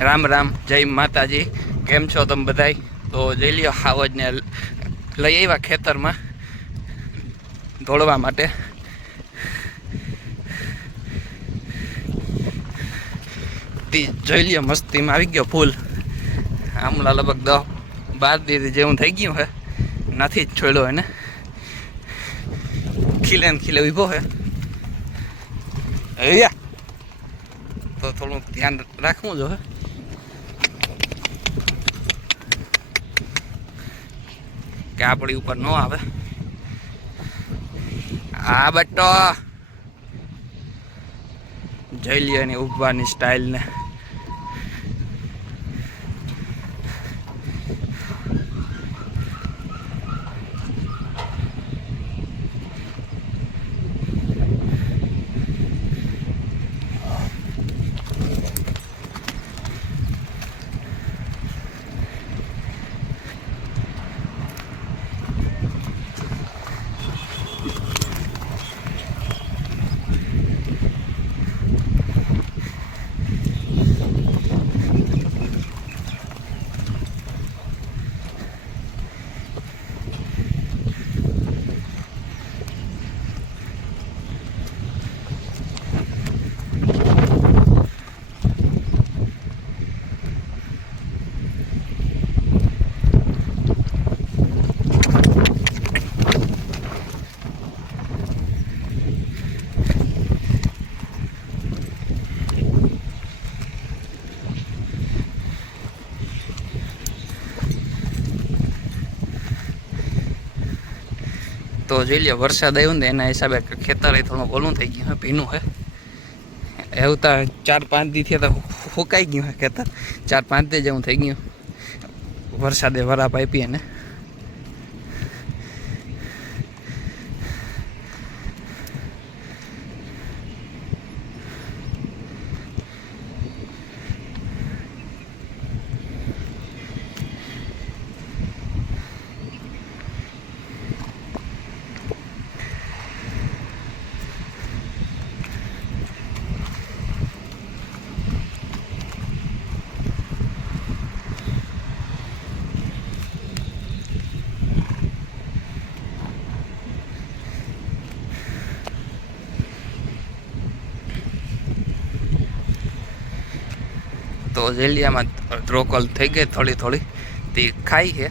રામ રામ, જય માતાજી. કેમ છો તમે બધાય? તો જઈ લ્યો, હાવજને લઈ આવ્યા ખેતરમાં ધોળવા માટે. જોઈ લ્યો, મસ્તીમાં આવી ગયો ફૂલ. આમલા લગભગ 10-12 દી જેવું થઈ ગયું હે, નથી જ છોડ્યો એને. ખીલે ને ખીલે ઉભો હે. તો થોડું ધ્યાન રાખવું જોઈએ કે આપણી ઉપર ન આવે. આ બટ્ટો જોઈ લ્યો એની ઉભવાની સ્ટાઇલ ને. તો જોઈ લ્યો, વરસાદ આવ્યો ને એના હિસાબે ખેતર થોડું ઓલું થઈ ગયું હે, ભીનું હે. એવું તો 4-5 દીથી તો ફૂંકાઈ ગયું હે ખેતર. 4-5 દી જેવું થઈ ગયું વરસાદે વરાપ આપી એને. તો જેલિયામાં ધ્રોકલ થઈ ગઈ થોડી તે ખાઈ છે.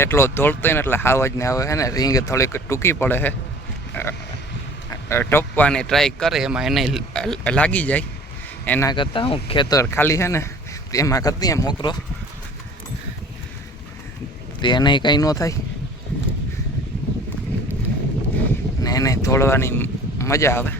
એટલો ધોળતો ને એટલે હાવજ ને આવે છે ને, રીંગ થોડીક ટૂંકી પડે છે. ટપવાની ટ્રાય કરે એમાં એને લાગી જાય. એના કરતાં હું ખેતર ખાલી છે ને એમાં કરતી એમ મોકરો તે એને કંઈ ન થાય ને એને ધોળવાની મજા આવે.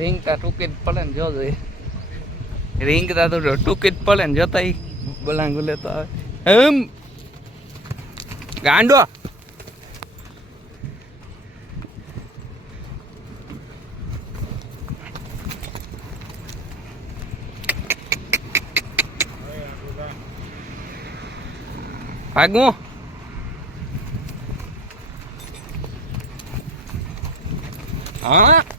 રિંગ તા ટૂંકી જ પડે ને, જો જોઈએ રિંગ તા તો ટૂંકી જ પડે ને, જોતા બલાંગુલે તો આવે એમ ગાંડો. ભાગવું હા